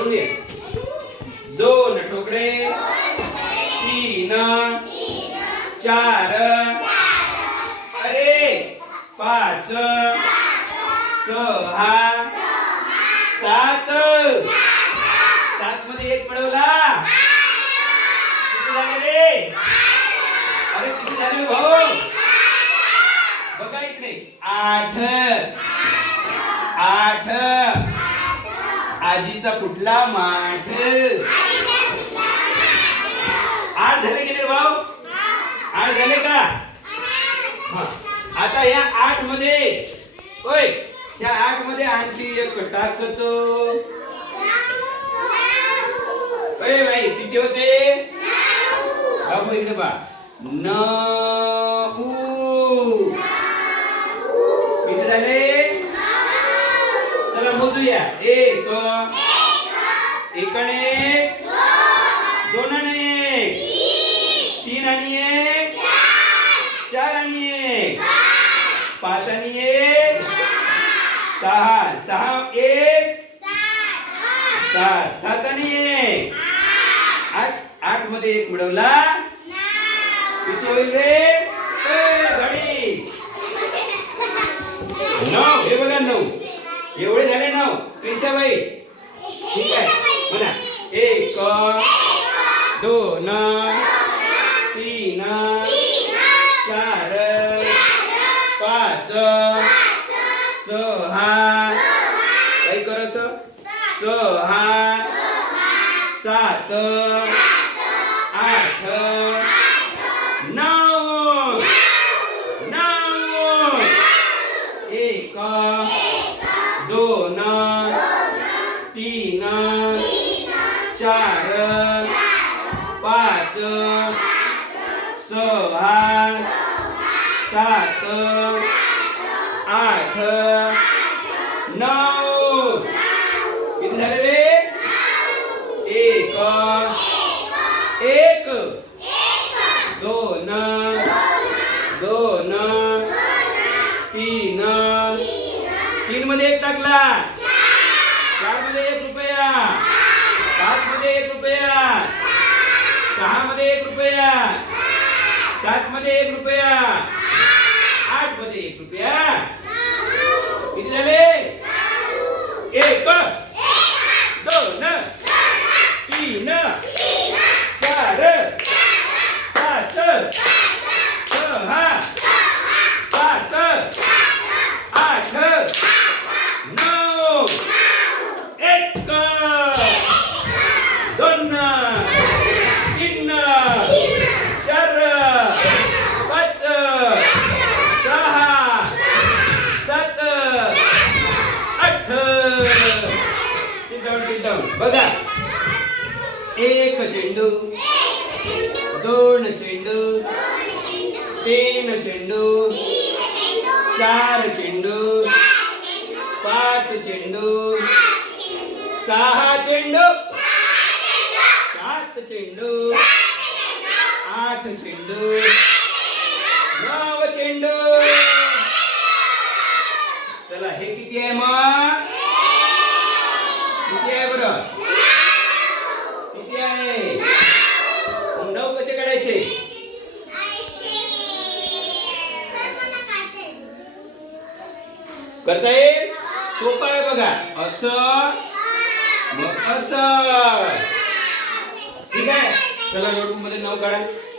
धरून दोन ठोकळे तीन चार. अरे पाच सहा सात. सात मध्ये एक मिळवला किती झाले रे? अरे किती झाले भाऊ बघा इकडे. आठ. आठ. आजीचा कुठला माठ? आठ झाले की नाही भाऊ? आठ झाले का? हा. आता या आठमध्ये ओय त्या आठमध्ये आणखी एक टाकतो अरे भाई किती होते? बाबू इकडे बा नऊ किती झाले चला मोजूया एक एक आणि एक दोन आणि एक तीन आणि एक चार आणि एक पाच आणि एक सहा सहा एक सात सात आणि एक आठ आठमध्ये एक मिळवला. किती होईल रे? गाडी. घडी नऊ. हे बघा नऊ. एवढे झाले नऊ. पेशाबाई ठीक आहे. म्हणा एक दोन तीन चार पाच सहा काही कर सहा सात आठ नऊ नऊ एक दोन सात आठ नऊ. किती झाले रे? एक एक. दोन दोन तीन. तीन मध्ये एक टाकला. चारमध्ये एक रुपया. पाच मध्ये एक रुपया. सहा मध्ये एक रुपया. सात मध्ये एक रुपया. आठमध्ये एक रुपया. किती झाले? एक. दोन. तीन. चार. पाच सहा सात आठ नऊ एक दोन तीन चार पाच सहा सात आठ Sit down, sit down. बघा एक चेंडू दोन चेंडू तीन चेंडू चार चेंडू पाच चेंडू सहा चेंडू सात चेंडू आठ चेंडू नऊ चेंडू चला हे किती आहे मग किती आहे? नऊ कसे काढायचे? करता येईल? सोपं आहे बघा. असं मग असं. ठीक आहे. चला नोटबुकमध्ये नऊ काढा.